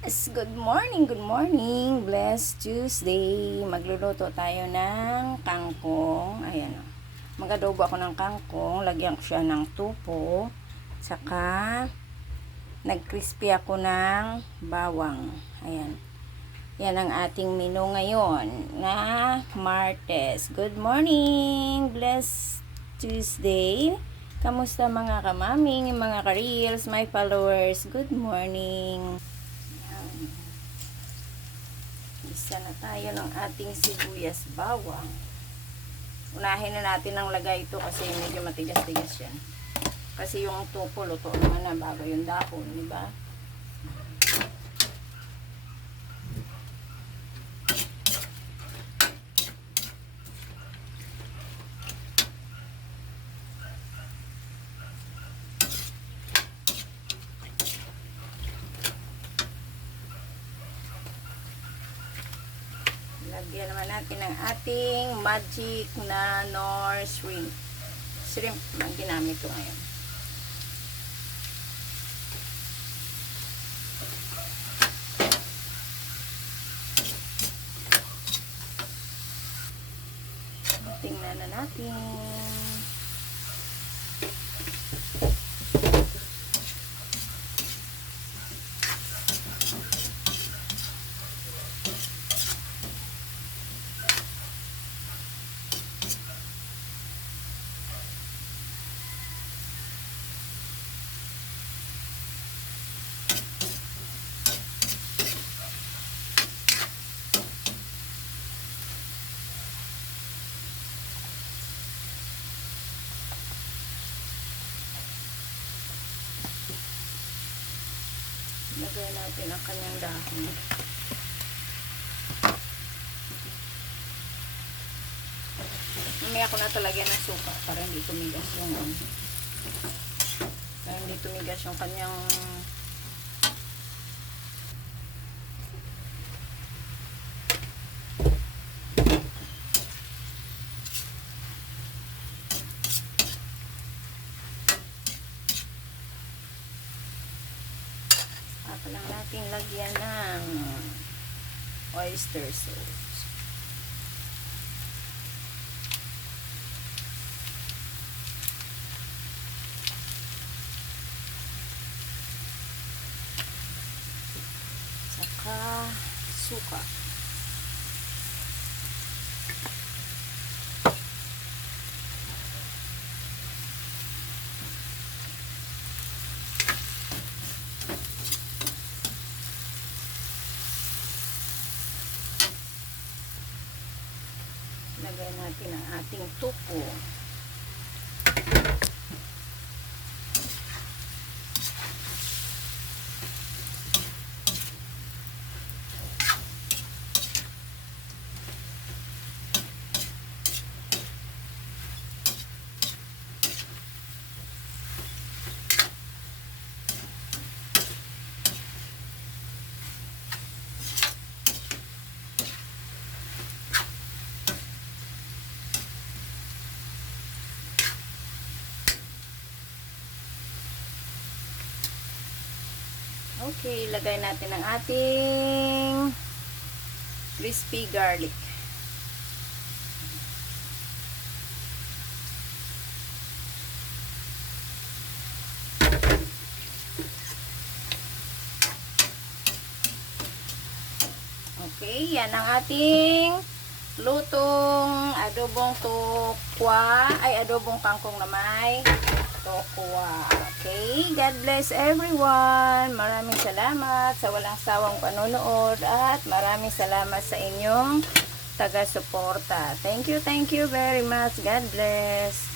Good morning, good morning. Blessed Tuesday. Magluluto tayo ng kangkong. Ayan o. Mag-adobo ako ng kangkong. Lagyan ko siya ng tupo. Saka, nag-crispy ako ng bawang. Ayan. Yan ang ating menu ngayon na Martes. Good morning. Blessed Tuesday. Kamusta mga kamaming, mga ka-reels, my followers? Good morning. Isa na tayo ng ating sibuyas bawang. Unahin na natin ang lagay ito kasi medyo matigas-tigas yan. Kasi yung tupo, luto naman na bago yung dahon, di ba? Lagyan naman natin ng ating magic na nor shrimp. Shrimp ang ginamit ko ngayon. Tingnan na natin. Lagay natin ang kanyang dahon. Mamaya ko na talagyan ng suka para hindi tumigas yung kanyang pa lang natin lagyan ng oyster sauce. Saka suka. Lagay natin ang ating tupo. Okay, lagay natin ang ating crispy garlic. Okay, yan ang ating lutong adobong tokwa, ay adobong kangkong na may tokwa. Okay, God bless everyone. Maraming salamat sa walang sawang panonood at maraming salamat sa inyong taga-suporta. Thank you very much. God bless.